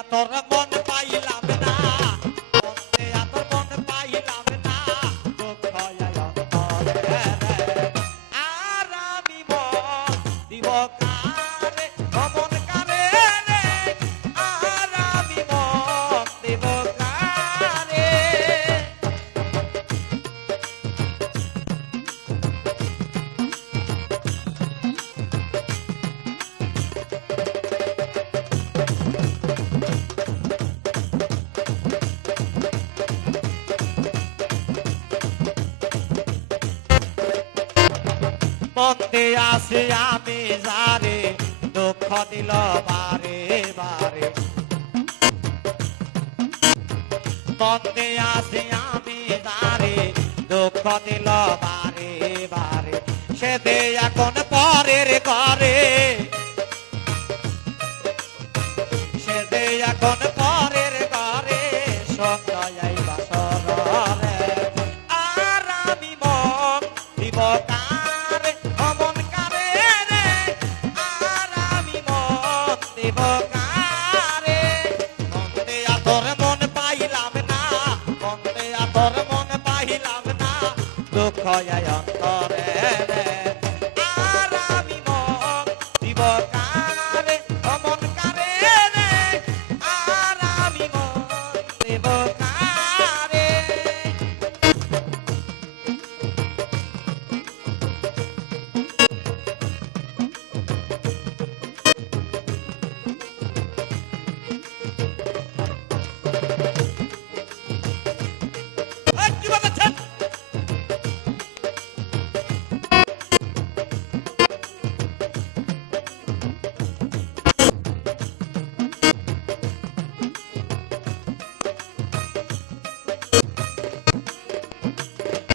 আতর মন পাইলাম না। আতর মন পাইলাম না। আর আমি দিব মন্দে আসে আমি যারে, দুঃখ দিল বারে বারে। মন্দে আসে আমি যারে, দুঃখ দিল বারে বারে। সে এখন পরের ঘরে দুঃখ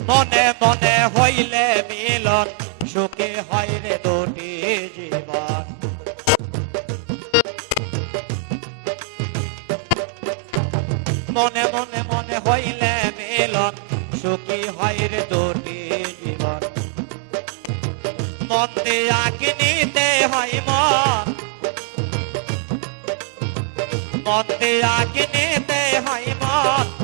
মনে মনে হইলে মিলন, সুখে হয় রে দুটি জীবন। মনে মনে মনে হইলে মিলন, সুখী হয় রে দুটি জীবন। মন দিয়া কিনিতে হয় মন। মন দিয়া কিনিতে হয় মন।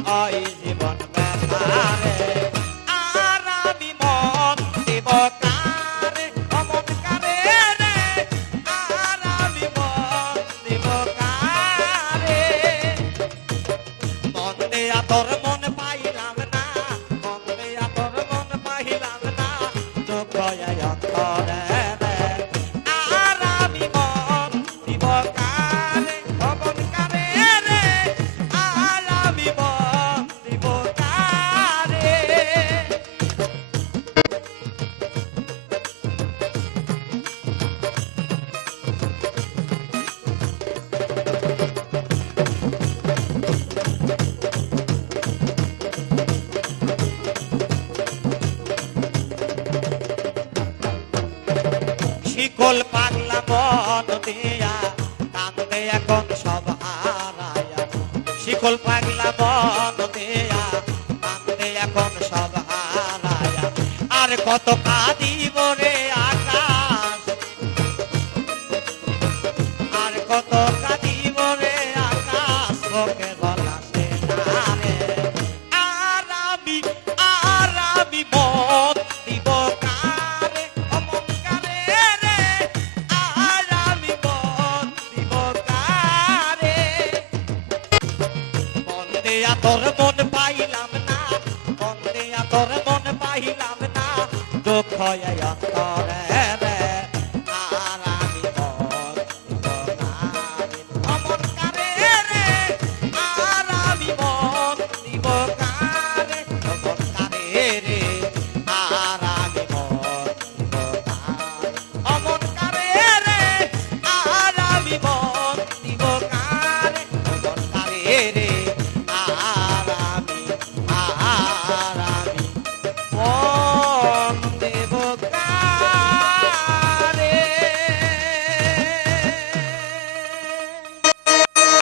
শিকল পাগলা মন দিয়া কান্দে এখন সব হারায়া। শিকল পাগলা মন দিয়া কান্দে এখন সব হারায়া। আর কত কাঁদিব রে মন দেয়া তোর মন পাইলাম না মন দেয়া তোর মন পাইলাম না দুঃখ এই অন্তরে